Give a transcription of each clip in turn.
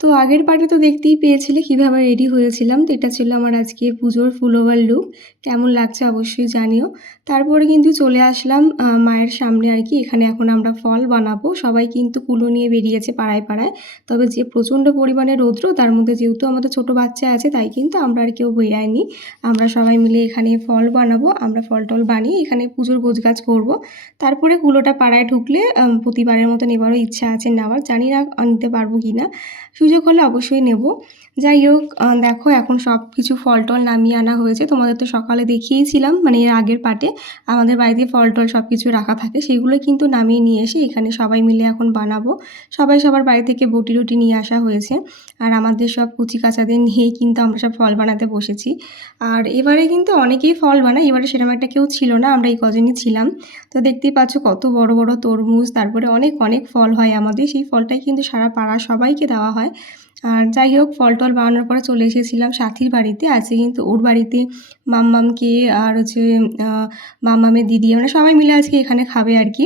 তো আগের পার্টে তো দেখতেই পেয়েছিলে কিভাবে রেডি হয়েছিলাম। তো এটা ছিল আমার আজকে পুজোর ফুল ওভার লুক। কেমন লাগছে অবশ্যই জানিও। তারপরে কিন্তু চলে আসলাম মায়ের সামনে আরকি। এখানে এখন আমরা ফল বানাবো। সবাই কিন্তু কুলো নিয়ে বেরিয়েছে পাড়ায়, পাড়ায়। তবে যে প্রচণ্ড পরিমাণে রৌদ্র তার মধ্যে যেহেতু আমাদের ছোট বাচ্চা আছে তাই কিন্তু আমরা আর কেউ বেরাইনি। আমরা সবাই মিলে এখানে ফল বানাবো। আমরা ফল-টল বানিয়ে এখানে পুজোর গোছগাছ করব। তারপরে কুলোটা পাড়ায় ঢুকলে প্রতিবারের মতন এবারও ইচ্ছা আছে নেওয়ার। জানি না নিতে পারবো কিনা। সুযোগ হলে অবশ্যই নেব। যাই হোক দেখো এখন সব কিছু ফল-টল নামিয়ে আনা হয়েছে। তোমাদের তো সকালে দেখিয়েছিলাম মানে এর আগের পার্টে আমাদের বাড়িতে ফল-টল সব কিছু রাখা থাকে। সেগুলো কিন্তু নামিয়ে নিয়ে এসে এখানে সবাই মিলে এখন বানাবো। সবাই সবার বাড়ি থেকে বটি-টটি নিয়ে আসা হয়েছে। আর আমাদের সব কচি-কাচাদের নিয়েই কিন্তু আমরা সব ফল বানাতে বসেছি। আর এবারে কিন্তু অনেকেই ফল বানায়। এবারে সেরকম একটা কেউ ছিল না। আমরা এই কজনই ছিলাম। তো দেখতেই পাচ্ছ কত বড়, বড় তরমুজ তারপরে অনেক, অনেক ফল হয় আমাদের। সেই ফলটাই কিন্তু সারা পাড়ার সবাইকে দেওয়া হয়। আর যাই হোক ফল-টল বানানোর পরে চলে এসেছিলাম সাথীর বাড়িতে। আজকে কিন্তু ওর বাড়িতে মাম্মামকে আর হচ্ছে আ মাম্মামের দিদি আমরা সবাই মিলে আজকে এখানে খাবে আরকি।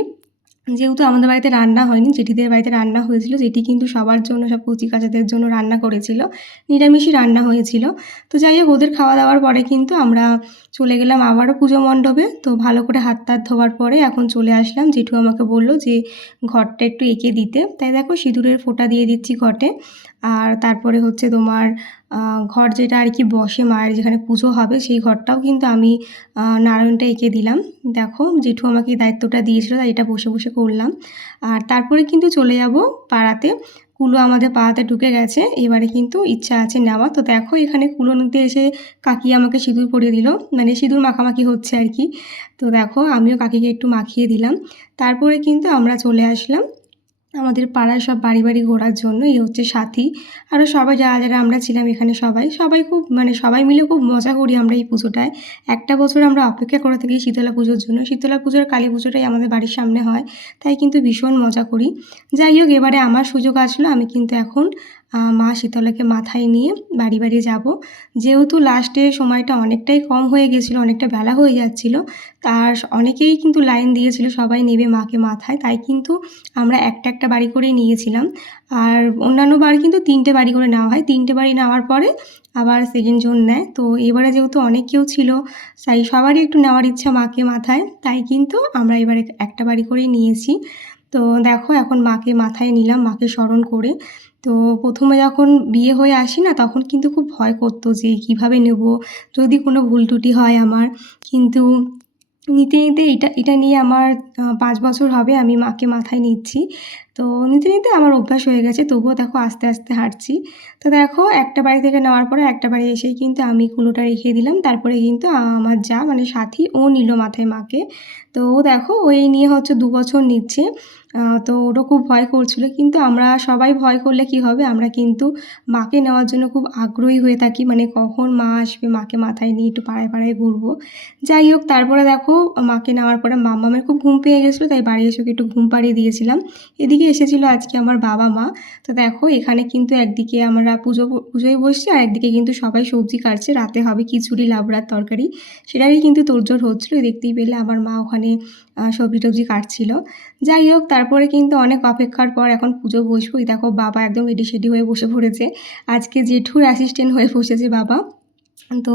যেহেতু আমাদের বাড়িতে রান্না হয়নি, জেঠিদের বাড়িতে রান্না হয়েছিল। জেঠি কিন্তু সবার জন্য সব কচি-কাচাদের জন্য রান্না করেছিল। নিরামিষই রান্না হয়েছিল। তো যাই হোক ওদের খাওয়া-দাওয়ার পরে কিন্তু আমরা চলে গেলাম আবারও পুজো মণ্ডপে। তো ভালো করে হাত-টাত ধোয়ার পরে এখন চলে আসলাম। জেঠু আমাকে বলল যে ঘরটা একটু এঁকে দিতে। তাই দেখো সিঁদুরের ফোঁটা দিয়ে দিচ্ছি ঘটে। আর তারপরে হচ্ছে তোমার ঘর যেটা আর কি বসে মায়ের যেখানে পুজো হবে সেই ঘরটাও কিন্তু আমি নারায়ণটা এঁকে দিলাম। দেখো জেঠু আমাকে এই দায়িত্বটা দিয়েছিল তাই এটা বসে, বসে করলাম। আর তারপরে কিন্তু চলে যাব পাড়াতে। কুলো আমাদের পাড়াতে ঢুকে গেছে। এবারে কিন্তু ইচ্ছা আছে নেওয়ার। তো দেখো এখানে কুলো নিতে এসে কাকি আমাকে সিঁদুর পরিয়ে দিল। মানে সিঁদুর মাখামাখি হচ্ছে আর কি। তো দেখো আমিও কাকিকে একটু মাখিয়ে দিলাম। তারপরে কিন্তু আমরা চলে আসলাম আমাদের পাড়ায় সব বাড়ি, বাড়ি ঘোরার জন্য। এই হচ্ছে সাথী। আরও সবাই যারা, যারা আমরা ছিলাম এখানে সবাই, সবাই খুব মানে সবাই মিলে খুব মজা করি আমরা এই পুজোটায়। একটা বছর আমরা অপেক্ষা করে থাকি শীতলা পুজোর জন্য। শীতলা পুজোর কালী পুজোটাই আমাদের বাড়ির সামনে হয়। তাই কিন্তু ভীষণ মজা করি। যাই হোক এবারে আমার সুযোগ আসলো আমি কিন্তু এখন মা শীতলাকে মাথায় নিয়ে বাড়ি, বাড়ি যাব। যেহেতু লাস্টে সময়টা অনেকটাই কম হয়ে গেছিলো, অনেকটা বেলা হয়ে যাচ্ছিল। আর অনেকেই কিন্তু লাইন দিয়েছিল সবাই নেবে মাকে মাথায়। তাই কিন্তু আমরা একটা, একটা বাড়ি করেই নিয়েছিলাম। আর অন্যান্য বার কিন্তু ৩টে বাড়ি করে নেওয়া হয়। ৩টে বাড়ি নেওয়ার পরে আবার সেকেন্ড জন নেয়। তো এবারে যেহেতু অনেক কেউ ছিল, তাই সবারই একটু নেওয়ার ইচ্ছা মাকে মাথায়। তাই কিন্তু আমরা এবারে একটা বাড়ি করেই নিয়েছি। তো দেখো এখন মাকে মাথায় নিলাম মাকে স্মরণ করে। তো ১ম এ যখন বিয়ে হয়ে আসি না তখন কিন্তু খুব ভয় করতো যে কীভাবে নেব? যদি কোনো ভুল ত্রুটি হয় আমার। কিন্তু নিতে, নিতে এটা নিয়ে আমার ৫ বছর হবে আমি মাকে মাথায় নিচ্ছি। তো নিতে, নিতে আমার অভ্যাস হয়ে গেছে। তবুও দেখো আস্তে, আস্তে হাঁটছি। তো দেখো একটা বাড়ি থেকে নেওয়ার পরে একটা বাড়ি এসেই কিন্তু আমি কুলোটা রেখে দিলাম। তারপরে কিন্তু আমার যা মানে সাথী ও নিল মাথায় মাকে। তো ও দেখো ও এই নিয়ে হচ্ছে ২ বছর নিচ্ছে। তো ওরও খুব ভয় করছিল। কিন্তু আমরা সবাই ভয় করলে কী হবে? আমরা কিন্তু মাকে নেওয়ার জন্য খুব আগ্রহী হয়ে থাকি। মানে কখন মা আসবে, মাকে মাথায় নিয়ে একটু পাড়ায়, পাড়ায় ঘুরবো। যাই হোক তারপরে দেখো মাকে নেওয়ার পরে মাম্মামের খুব ঘুম পেয়ে গেছিলো তাই বাড়ি এসে ওকে একটু ঘুম পাড়িয়ে দিয়েছিলাম। এদিকে এসেছিলো আজকে আমার বাবা-মা। তো দেখো এখানে কিন্তু একদিকে আমরা পুজোয় বসছি আর একদিকে কিন্তু সবাই সবজি কাটছে। রাতে হবে খিচুড়ি, লাবড়ার তরকারি। সেটারই কিন্তু তোড়জোড় হচ্ছিলো। দেখতেই পেলে আমার মা ওখানে সবজি-টবজি কাটছিল। যাই হোক তারপরে কিন্তু অনেক অপেক্ষার পর এখন পুজো বসবো। এই দেখো বাবা একদম রেডি-সেডি হয়ে বসে পড়েছে। আজকে জেঠুর অ্যাসিস্ট্যান্ট হয়ে বসেছে বাবা। তো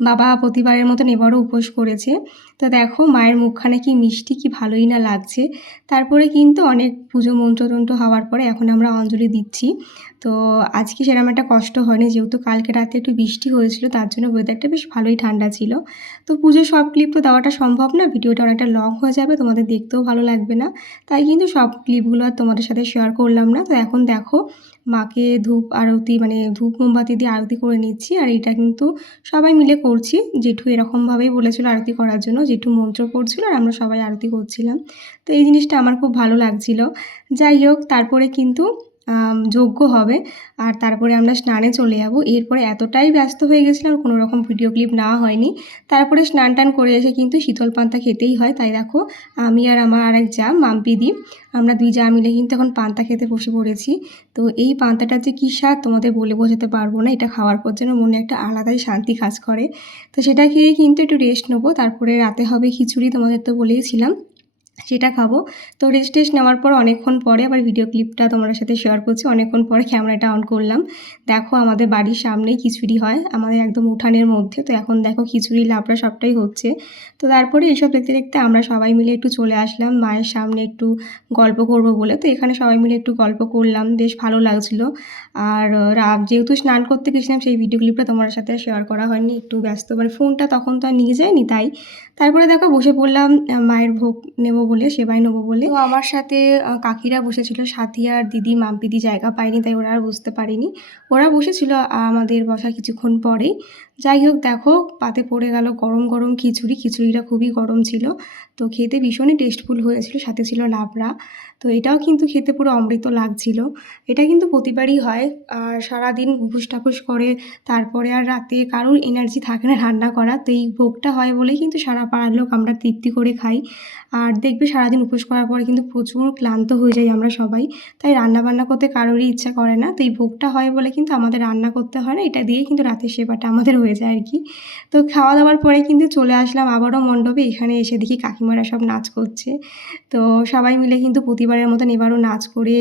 বাবা প্রতিবারের মতন এবারও উপোস করেছে। তো দেখো মায়ের মুখখানা কি মিষ্টি কি ভালোই না লাগছে। তারপরে কিন্তু অনেক পুজো মন্ত্র-টন্ত্র হওয়ার পরে এখন আমরা অঞ্জলি দিচ্ছি। তো আজকে সেরকম একটা কষ্ট হয়নি যেহেতু কালকে রাতে একটু বৃষ্টি হয়েছিল তার জন্য ওয়েদারটা বেশ ভালোই ঠান্ডা ছিল। তো পুজোর সব ক্লিপ তো দেওয়াটা সম্ভব না। ভিডিওটা অনেকটা লং হয়ে যাবে, তোমাদের দেখতেও ভালো লাগবে না। তাই কিন্তু সব ক্লিপগুলো আর তোমাদের সাথে শেয়ার করলাম না। তো এখন দেখো মাকে ধূপ আরতি মানে ধূপ মোমবাতি দিয়ে আরতি করে নিচ্ছি। আর এটা কিন্তু সবাই মিলে করছি। জেঠু এরকমভাবেই বলেছিল আরতি করার জন্য। জেঠু মন্ত্র পড়ছিল আর আমরা সবাই আরতি করছিলাম। তো এই জিনিসটা আমার খুব ভালো লাগছিল। যাই হোক তারপরে কিন্তু যজ্ঞ হবে আর তারপরে আমরা স্নানে চলে যাব। এরপরে এতটাই ব্যস্ত হয়ে গেছিলাম কোনো রকম ভিডিও ক্লিপ নেওয়া হয়নি। তারপরে স্নান-টান করে এসে কিন্তু শীতল পান্তা খেতেই হয়। তাই দেখো আমি আর আমার আরেক জা মাম্পিদি আমরা ২ জা মিলে কিন্তু এখন পান্তা খেতে বসে পড়েছি। তো এই পান্তাটার যে কী স্বাদ তোমাদের বলে বোঝাতে পারবো না। এটা খাওয়ার পর যেন মনে একটা আলাদাই শান্তি কাজ করে। তো সেটা খেয়েই কিন্তু একটু রেস্ট নেবো। তারপরে রাতে হবে খিচুড়ি তোমাদের তো বলেইছিলাম। সেটা খাবো। তো রেস্ট টেস্ট নেওয়ার পর অনেকক্ষণ পরে আবার ভিডিও ক্লিপটা তোমাদের সাথে শেয়ার করছি। অনেকক্ষণ পরে ক্যামেরাটা অন করলাম। দেখো আমাদের বাড়ির সামনেই খিচুড়ি হয়, আমাদের একদম উঠানের মধ্যে। তো এখন দেখো খিচুড়ি, লাবড়া সবটাই হচ্ছে। তো তারপরে এইসব দেখতে দেখতে আমরা সবাই মিলে একটু চলে আসলাম মায়ের সামনে একটু গল্প করব বলে। তো এখানে সবাই মিলে একটু গল্প করলাম, বেশ ভালো লাগছিল। আর যেহেতু স্নান করতে গেছিলাম সেই ভিডিও ক্লিপটা তোমার সাথে শেয়ার করা হয়নি, একটু ব্যস্ত, মানে ফোনটা তখন তো আর নিয়ে যাইনি তাই। তারপরে দেখো বসে পড়লাম মায়ের ভোগ নেব বলে, সেবাই নেবো বলে। তো আমার সাথে কাকিরা বসেছিল, সাথী আর দিদি, মাম্পিদি জায়গা পায়নি তাই ওরা আর বসতে পারেনি। ওরা বসেছিল আমাদের বসার কিছুক্ষণ পরেই। যাই হোক দেখো পাতে পড়ে গেল গরম গরম খিচুড়ি। খিচুড়িটা খুবই গরম ছিল, তো খেতে ভীষণই টেস্টফুল হয়েছিল, সাথে ছিল লাবড়া। তো এটাও কিন্তু খেতে পুরো অমৃত লাগছিল। এটা কিন্তু প্রতিবারই হয়। আর সারাদিন উপোস টাপুস করে তারপরে আর রাতে কারোর এনার্জি থাকে না রান্না করা, তো এই ভোগটা হয় বলেই কিন্তু সারা পাড়ার লোক আমরা তৃপ্তি করে খাই। আর দেখবে সারাদিন উপোস করার পরে কিন্তু প্রচুর ক্লান্ত হয়ে যাই আমরা সবাই, তাই রান্না বান্না করতে কারোরই ইচ্ছা করে না। তো এই ভোগটা হয় বলে কিন্তু আমাদের রান্না করতে হয় না, এটা দিয়েই কিন্তু রাতের সেবাটা আমাদের হয়ে যায় আর কি। তো খাওয়া দাওয়ার পরে কিন্তু চলে আসলাম আবারও মণ্ডপে। এখানে এসে দেখি কাকিমারা সব নাচ করছে। তো সবাই মিলে কিন্তু প্রতিবারের মতন এবারও নাচ করে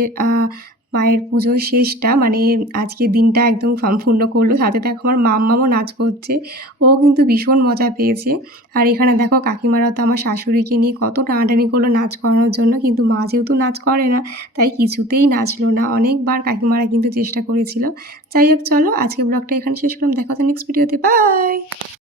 মায়ের পুজোর শেষটা, মানে আজকের দিনটা একদম সম্পূর্ণ করলো। সাথে দেখো আমার মাম্মামও নাচ করছে, ও কিন্তু ভীষণ মজা পেয়েছে। আর এখানে দেখো কাকিমারাও তো আমার শাশুড়িকে নিয়ে কত টানাটানি করলো নাচ করানোর জন্য, কিন্তু মা যেহেতু নাচ করে না তাই কিছুতেই নাচলো না। অনেকবার কাকিমারা কিন্তু চেষ্টা করেছিল। যাই হোক চলো আজকে ব্লগটা এখানে শেষ করলাম, দেখা হচ্ছে নেক্সট ভিডিওতে, বাই।